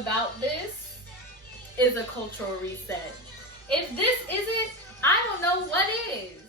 about this is a cultural reset. If this isn't, I don't know what is.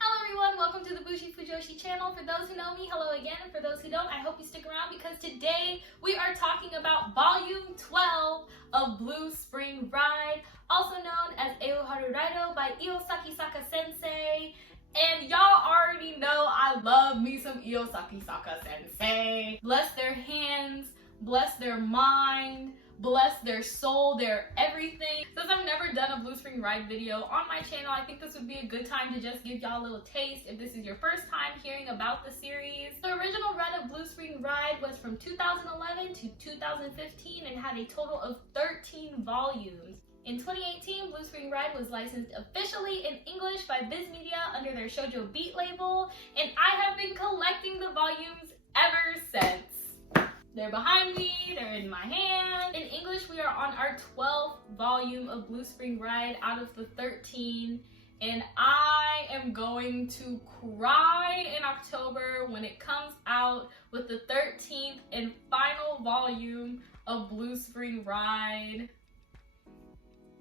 Hello everyone, welcome to the Bougie Fujoshi channel. For those who know me, hello again. And for those who don't, I hope you stick around because today we are talking about volume 12 of Blue Spring Ride, also known as Ao Haru Ride by Io Sakisaka Sensei. And y'all already know I love me some Io Sakisaka Sensei. Bless their hands, bless their mind, bless their soul, their everything. Since I've never done a Blue Spring Ride video on my channel, I think this would be a good time to just give y'all a little taste if this is your first time hearing about the series. The original run of Blue Spring Ride was from 2011 to 2015 and had a total of 13 volumes. In 2018, Blue Spring Ride was licensed officially in English by Viz Media under their Shoujo Beat label, and I have been collecting the volumes ever since. They're behind me, they're in my hand. In English, we are on our 12th volume of Blue Spring Ride out of the 13, and I am going to cry in October when it comes out with the 13th and final volume of Blue Spring Ride.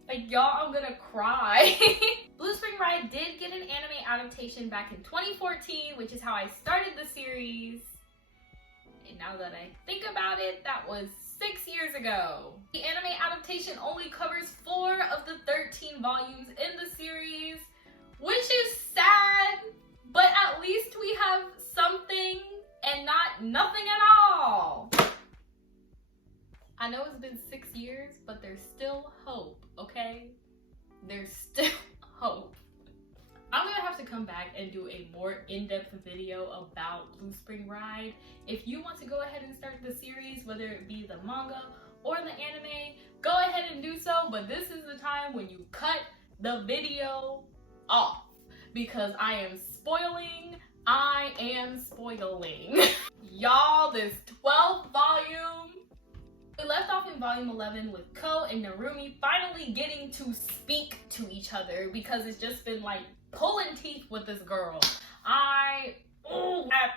Like, y'all, I'm gonna cry. Blue Spring Ride did get an anime adaptation back in 2014, which is how I started the series. And now that I think about it, that was 6 years ago. The anime adaptation only covers 4 of the 13 volumes in the series, which is sad, but at least we have something and not nothing at all. I know it's been 6 years, but there's still hope, okay? There's still hope. I'm gonna have to come back and do a more in-depth video about Blue Spring Ride. If you want to go ahead and start the series, whether it be the manga or the anime, go ahead and do so, but this is the time when you cut the video off because I am spoiling. Y'all, this 12th volume. We left off in volume 11 with Kou and Narumi finally getting to speak to each other because it's just been like pulling teeth with this girl. At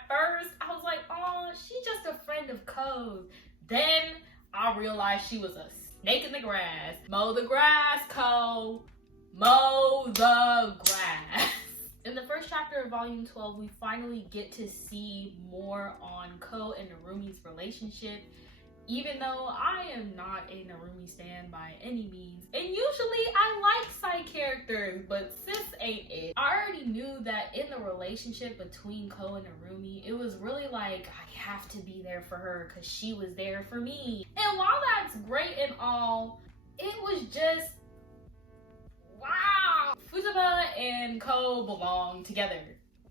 first I was like, oh, she's just a friend of Kou's. Then I realized she was a snake in the grass. Mow the grass, Kou. Mow the grass. In the first chapter of volume 12, we finally get to see more on Kou and Narumi's relationship. Even though I am not a Narumi stan by any means. And usually I like side characters, but sis ain't it. I already knew that in the relationship between Kou and Narumi, it was really like, I have to be there for her because she was there for me. And while that's great and all, it was just, wow. Futaba and Kou belong together.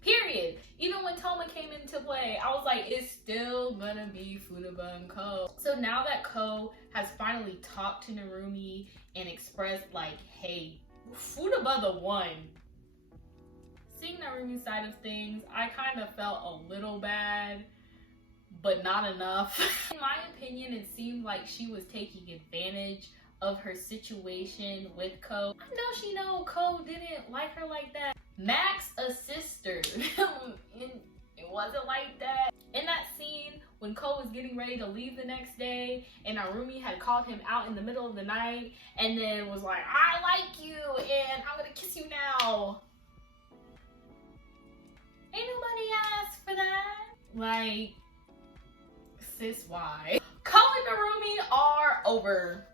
Period. Even when Toma came into play, I was like, it's still gonna be Futaba and Kou. So now that Kou has finally talked to Narumi and expressed like, hey, Futaba the one. Seeing Narumi's side of things, I kind of felt a little bad, but not enough. In my opinion, it seemed like she was taking advantage of her situation with Kou. I know she know Kou didn't like her like that. Max a sister. It wasn't like that. In that scene, when Kou was getting ready to leave the next day and Narumi had called him out in the middle of the night and then was like, I like you and I'm gonna kiss you now. Ain't nobody asked for that. Like, sis, why? Kou and Narumi are over.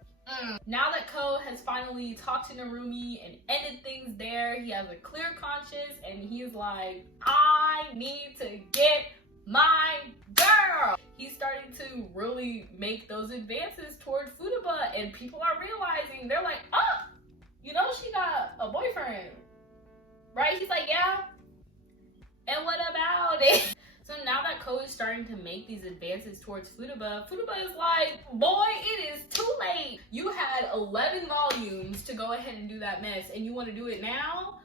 Now that Kou has finally talked to Narumi and ended things there, he has a clear conscience and he's like, I need to get my girl. He's starting to really make those advances toward Futaba and people are realizing, they're like, oh, you know she got a boyfriend, right? He's like, yeah, and what about it? So now that Kou is starting to make these advances towards Futaba, Futaba is like, boy, it is too late. You had 11 volumes to go ahead and do that mess, and you want to do it now?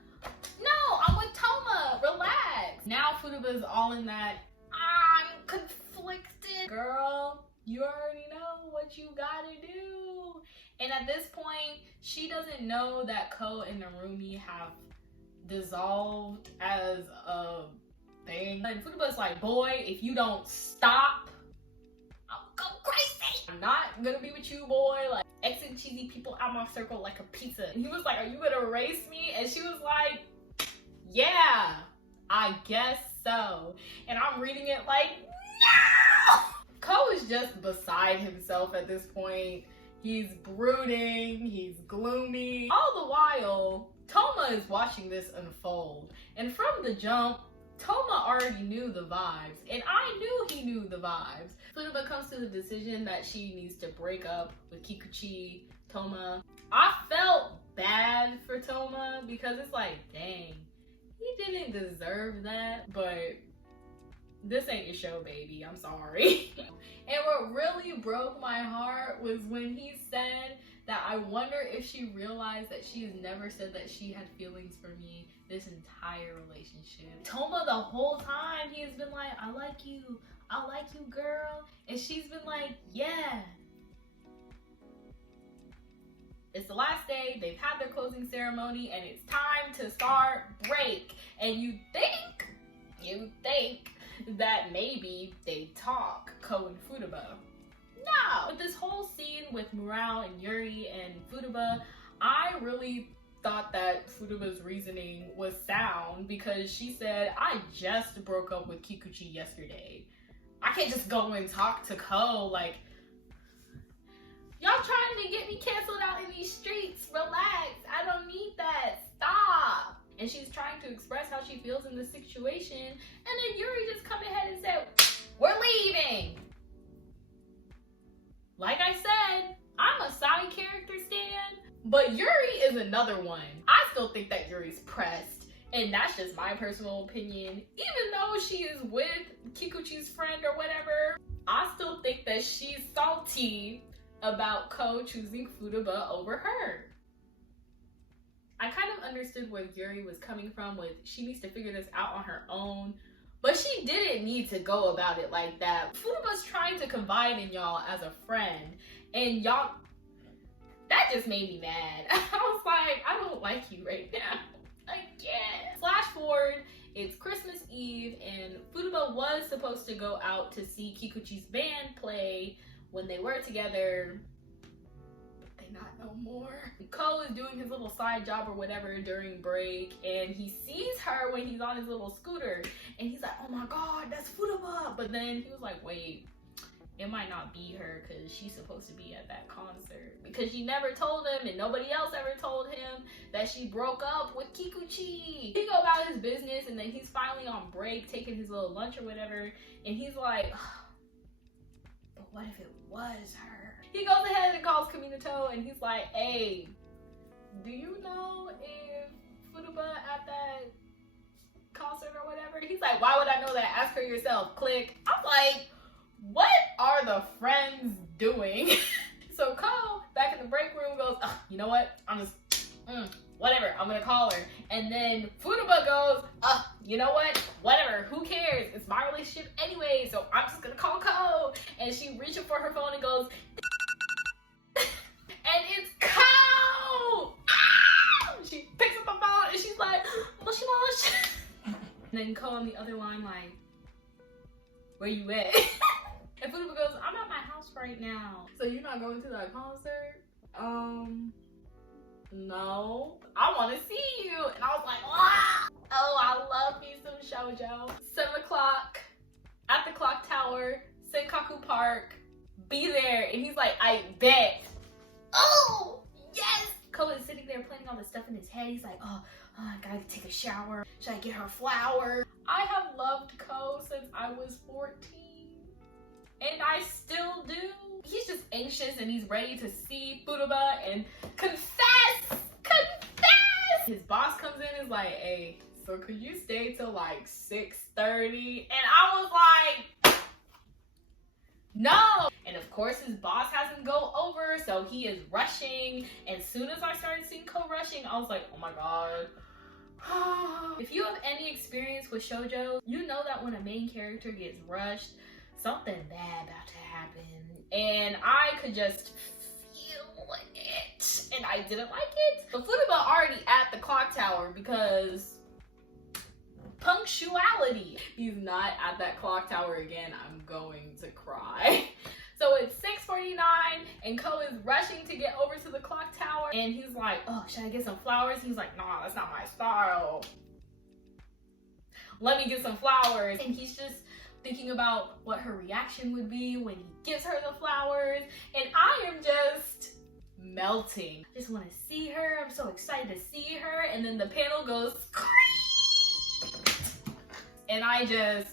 No, I'm with Toma. Relax. Now Futaba is all in that, I'm conflicted. Girl, you already know what you gotta do. And at this point, she doesn't know that Kou and Narumi have dissolved as a thing. And Futaba's like, boy, if you don't stop, I'll go crazy. I'm not gonna be with you, boy. Like, exit cheesy people out my circle like a pizza. And he was like, are you gonna erase me? And she was like, yeah, I guess so. And I'm reading it like, no! Kou is just beside himself at this point. He's brooding, he's gloomy. All the while, Toma is watching this unfold. And from the jump, Toma already knew the vibes, and I knew he knew the vibes. Futaba comes to the decision that she needs to break up with Kikuchi, Toma. I felt bad for Toma because it's like, dang, he didn't deserve that, but this ain't your show, baby. I'm sorry. And what really broke my heart was when he said that I wonder if she realized that she has never said that she had feelings for me this entire relationship. Toma the whole time, he has been like, I like you, girl. And she's been like, yeah. It's the last day, they've had their closing ceremony, and it's time to start break. And you think that maybe they talk, Kou and Futaba. No! With this whole scene with Morale and Yuri and Futaba, I really thought that Futaba's reasoning was sound because she said, I just broke up with Kikuchi yesterday. I can't just go and talk to Kou, like, y'all trying to get me canceled out in these streets. Relax, I don't need that, stop. And she's trying to express how she feels in this situation, and then Yuri just come ahead and said, we're leaving. Like I said, I'm a side character stan, but Yuri is another one. I still think that Yuri's pressed, and that's just my personal opinion. Even though she is with Kikuchi's friend or whatever, I still think that she's salty about Kou choosing Futaba over her. I kind of understood where Yuri was coming from with she needs to figure this out on her own, but she didn't need to go about it like that. Futaba's trying to confide in y'all as a friend, and y'all, that just made me mad. I was like, I don't like you right now. I can't. Flash forward, it's Christmas Eve, and Futaba was supposed to go out to see Kikuchi's band play when they were together. Not no more. Kou is doing his little side job or whatever during break, and he sees her when he's on his little scooter, and he's like, oh my god, that's Futaba. But then he was like, wait, it might not be her because she's supposed to be at that concert, because she never told him and nobody else ever told him that she broke up with Kikuchi. He go about his business, and then he's finally on break taking his little lunch or whatever, and he's like, but what if it was her? He goes ahead and calls Kaminato, and he's like, hey, do you know if Futaba at that concert or whatever? He's like, why would I know that? Ask her yourself. Click. I'm like, what are the friends doing? So Kou, back in the break room, goes, you know what? I'm just, whatever, I'm gonna call her. And then Futaba goes, you know what? Whatever, who cares? It's my relationship anyway, so I'm just gonna call Kou. And she reaches for her phone and goes, and it's Kou! She picks up the phone and she's like, moshi mosh. And then Kou on the other line like, where you at? And Futaba goes, I'm at my house right now. So you're not going to that concert? No. I want to see you. And I was like, wow. Oh, I love me some shoujo. 7 o'clock at the clock tower, Senkaku Park. Be there. And he's like, I bet. Oh, yes! Kou is sitting there planning all the stuff in his head. He's like, oh, I gotta take a shower. Should I get her flowers? I have loved Kou since I was 14. And I still do. He's just anxious and he's ready to see Futaba and confess! Confess! His boss comes in and is like, hey, so could you stay till like 6:30? And I was like, no! And of course his boss has him go over, so he is rushing. And as soon as I started seeing Kou rushing, I was like, oh my god. If you have any experience with shoujo, you know that when a main character gets rushed, something bad about to happen. And I could just feel it. And I didn't like it. But Futaba already at the clock tower because punctuality. He's not at that clock tower again. I'm going to cry. So it's 6:49 rushing to get over to the clock tower, and he's like, oh, should I get some flowers? He's like, nah, that's not my style. Let me get some flowers. And he's just thinking about what her reaction would be when he gives her the flowers, and I am just melting. I just want to see her. I'm so excited to see her. And then the panel goes and I just,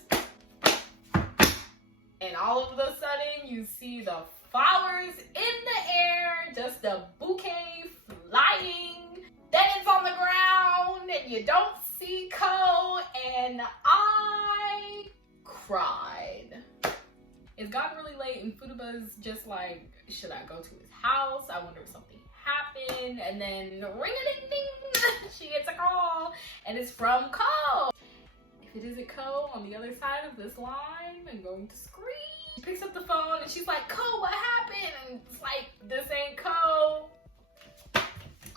and all of a sudden you see the flowers in the air, just a bouquet flying. Then it's on the ground and you don't see Kou, and I cried. It's gotten really late and Futaba's just like, should I go to his house? I wonder if something happened. And then ring-a-ding-ding, she gets a call and it's from Kou. If it isn't Kou on the other side of this line, I'm going to scream. She picks up the phone and she's like, Kou, what happened? And it's like, this ain't Kou.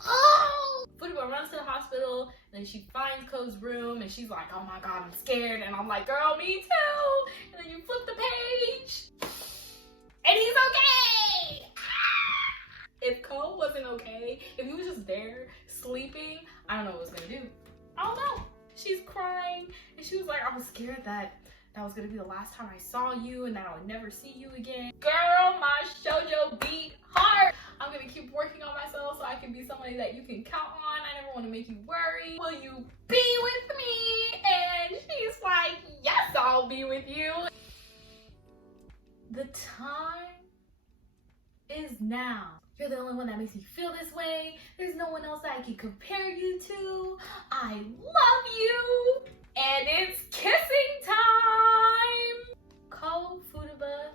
Oh! Futaba runs to the hospital and then she finds Kou's room and she's like, oh my god, I'm scared. And I'm like, girl, me too. And then you flip the page and he's okay. If Kou wasn't okay, if he was just there sleeping, I don't know what I was gonna do. I don't know. She's crying and she was like, I was scared that was gonna be the last time I saw you and that I would never see you again. Girl, my shoujo beat hard. I'm gonna keep working on myself so I can be somebody that you can count on. I never want to make you worry. Will you be with me? And she's like, yes, I'll be with you. The time is now. You're the only one that makes me feel this way. There's no one else that I can compare you to. I love you. And it's kissing time. Kou, Futaba,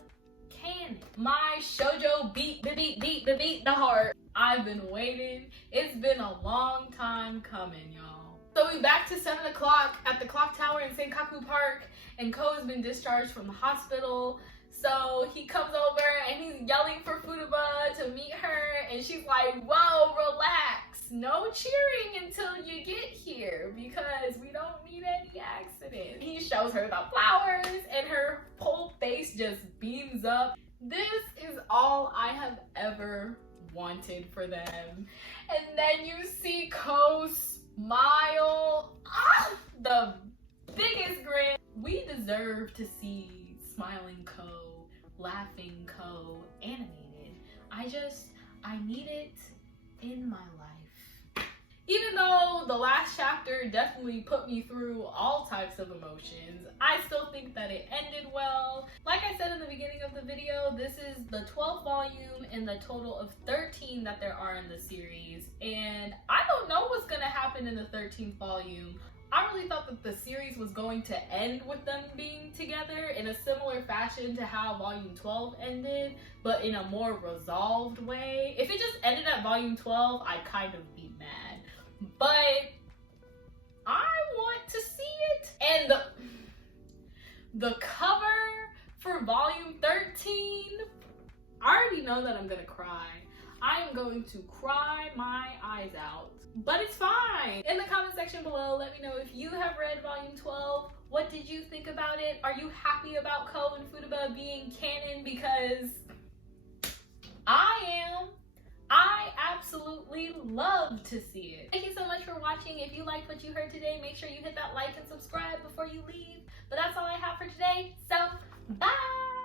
canon. My shoujo beat the heart. I've been waiting. It's been a long time coming, y'all. So we back to 7 o'clock at the clock tower in Senkaku Park, and Kou has been discharged from the hospital. So he comes over and he's yelling for Futaba to meet her, and she's like, whoa, relax. No cheering until you get here because we don't need any accidents. He shows her the flowers and her whole face just beams up. This is all I have ever wanted for them. And then you see Kou smile. Ah, the biggest grin. We deserve to see smiling Kou, laughing Kou animated. I need it in my life. Even though the last chapter definitely put me through all types of emotions, I still think that it ended well. Like I said in the beginning of the video, this is the 12th volume in the total of 13 that there are in the series, and I don't know what's gonna happen in the 13th volume. I really thought that the series was going to end with them being together in a similar fashion to how volume 12 ended, but in a more resolved way. If it just ended at volume 12, I'd kind of be mad. But I want to see it. And the cover for volume 13, I already know that I'm gonna cry. I am going to cry my eyes out. But it's fine. In the comment section below, let me know if you have read volume 12. What did you think about it? Are you happy about Kou and Futaba being canon? Because I am. I absolutely love to see it. Thank you so much for watching. If you liked what you heard today, make sure you hit that like and subscribe before you leave. But that's all I have for today. So, bye!